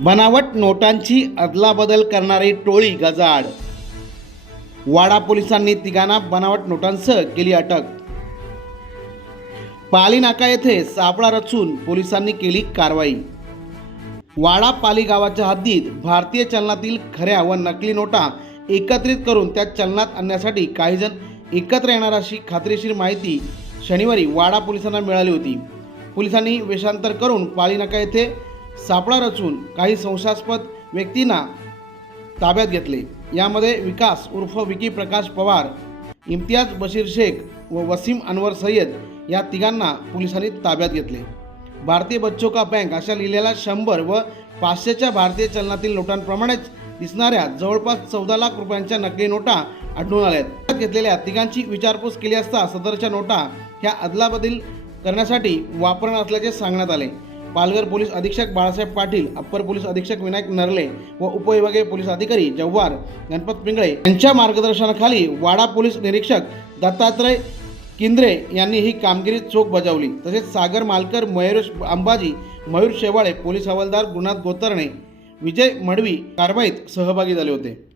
बनावट नोटांची अदलाबदल करणारी टोळी गजाड वाडा पोलिसांनी तिघांना बनावट नोटांसह केली अटक. पाली नाका येथे सापळा रचून पोलिसांनी केली कारवाई. वाडा पाली गावाच्या हद्दीत भारतीय चलनातील खऱ्या व नकली नोटा एकत्रित करून त्या चलनात आणण्यासाठी काहीजण एकत्र येणार अशी खात्रीशीर माहिती शनिवारी वाडा पोलिसांना मिळाली होती. पोलिसांनी वेषांतर करून पाळी नाका येथे सापळा रचून काही संशयास्पद व्यक्तींना ताब्यात घेतले. यामध्ये विकास उर्फ विकी प्रकाश पवार इम्तियाज बशीर शेख व वसीम अनवर सय्यद या तिघांना पोलिसांनी ताब्यात घेतले. भारतीय बच्चो का बँक अशा लिहिलेल्या शंभर व पाचशेच्या भारतीय चलनातील नोटांप्रमाणेच दिसणाऱ्या जवळपास चौदा लाख रुपयांच्या नकली नोटा आढळून आल्यात. आहेत घेतलेल्या तिघांची विचारपूस केली असता सदरच्या नोटा ह्या अदलाबदल करण्यासाठी वापरणार असल्याचे सांगण्यात आले. पालघर पोलीस अधीक्षक बाळासाहेब पाटील अप्पर पोलीस अधीक्षक विनायक नरले व उपविभागीय पोलीस अधिकारी जव्हार गणपत पिंगळे यांच्या मार्गदर्शनाखाली वाडा पोलीस निरीक्षक दत्तात्रय किंद्रे यांनी ही कामगिरी चोख बजावली. तसेच सागर मालकर मयूर अंबाजी मयूर शेवाळे पोलीस हवालदार गुणात गोतरणे विजय मडवी कारवाईत सहभागी झाले होते.